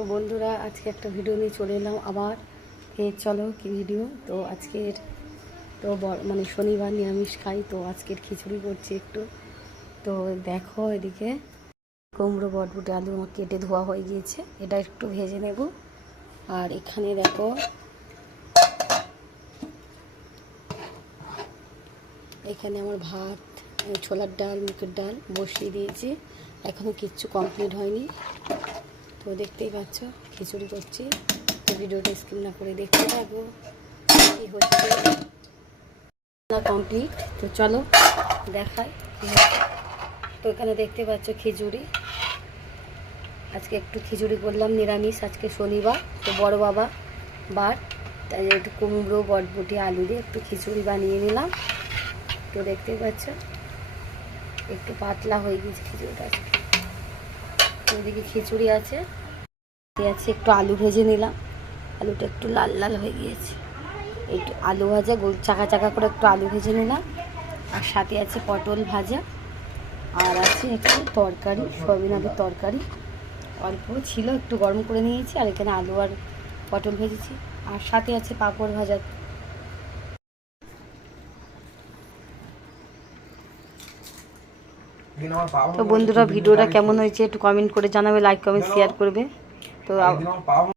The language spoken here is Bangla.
তো বন্ধুরা আজকে একটা ভিডিও নিয়ে চলে এলাম আবার। চলো কি ভিডিও। তো আজকের তো মানে শনিবার নিরামিষ খাই, তো আজকের খিচুড়ি করছি একটু। তো দেখো এদিকে কুমড়ো বটবুটি আলু কেটে ধোয়া হয়ে গিয়েছে, এটা একটু ভেজে নেব। আর এখানে দেখো এখানে আমার ভাত, ছোলার ডাল, মুগের ডাল বসিয়ে দিয়েছি, এখনও কিচ্ছু কমপ্লিট হয়নি। তো দেখতেই পাচ্ছ খিচুড়ি করছি, তো ভিডিওটা স্কিপ না করে দেখতে থাকো কী হচ্ছে না কমপ্লিট। তো চলো দেখাই কী হচ্ছে। তো এখানে দেখতে পাচ্ছ খিচুড়ি, আজকে একটু খিচুড়ি করলাম নিরামিষ, আজকে শনিবার তো বড় বাবা বার, তাই একটু কুমড়ো বটবুটি আলু দিয়ে একটু খিচুড়ি বানিয়ে নিলাম। তো দেখতেই পাচ্ছ একটু পাতলা হয়ে গেছে খিচুড়িটা। ওইদিকে খিচুড়ি আছে, একটু আলু ভেজে নিলাম, আলুটা একটু লাল লাল হয়ে গিয়েছে, একটু আলু ভাজা গোল চাকা চাকা করে একটু আলু ভেজে নিলাম। আর সাথে আছে পটল ভাজা, আর আছে একটু তরকারি, সয়াবিন আলুর তরকারি অল্প ছিল, একটু গরম করে নিয়েছি। আর এখানে আলু আর পটল ভেজেছি, আর সাথে আছে পাঁপড় ভাজা। তো বন্ধুরা ভিডিওটা কেমন হয়েছে একটু কমেন্ট করে জানাবে, লাইক কমেন্ট শেয়ার করবে। তো